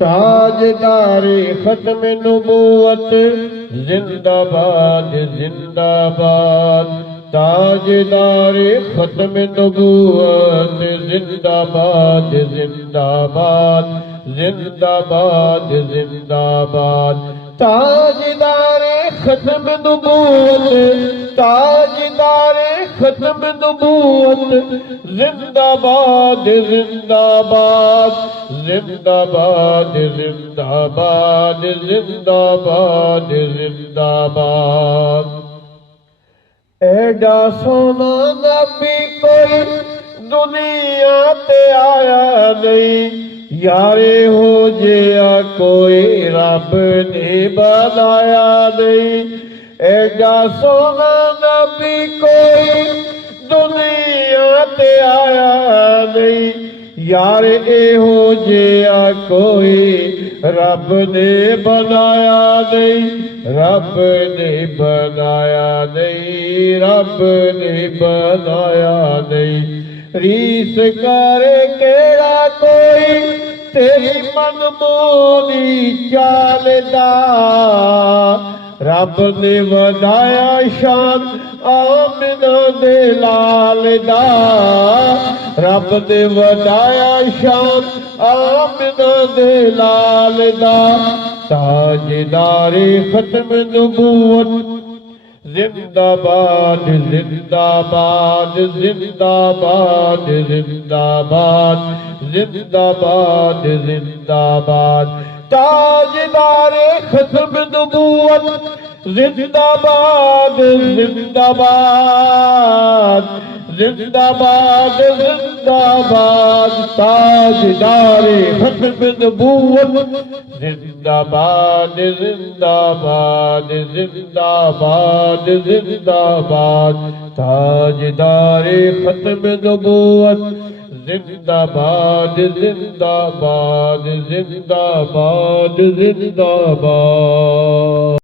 ताजदारे खत्म नबूवत जिंदाबाद जिंदाबाद। ताजदारे खत्म नबूवत जिंदाबाद जिंदाबाद जिंदाबाद जिंदाबाद। ताजदारे खत्म नबूवत ताजदारे खत्म नबूवत जिंदाबाद जिंदाबाद जिंदाबाद जिंदाबाद जिंदाबाद जिंदाबाद। एडा सोना नबी कोई दुनिया ते आया नहीं, यारे हो जिया कोई रब ने बनाया नहीं। एडा सोना नबी कोई दुनिया ते आया नहीं, यार एहो जिया कोई रब ने बनाया नहीं। रब ने बनाया नहीं, रब ने बनाया नहीं। रीस करे केड़ा कोई तेरी मनमोनी चालदा, रब ने वधाया शान आमिना दे लाल दा। रब ने वधाया शान आमिना दे लाल दा। ताजदारे खत्म नबूवत जिंदाबाद जिंदाबाद जिंदाबाद जिंदाबाद जिंदाबाद जिंदाबाद। ताजदारे खत्म नबूवत जिंदाबाद जिंदाबाद जिंदाबाद जिंदाबाद। ताजदारे खत्म नबूवत जिंदाबाद जिंदाबाद जिंदाबाद जिंदाबाद। ताजदारे खत्म नबूवत जिंदाबाद जिंदाबाद जिंदाबाद जिंदाबाद।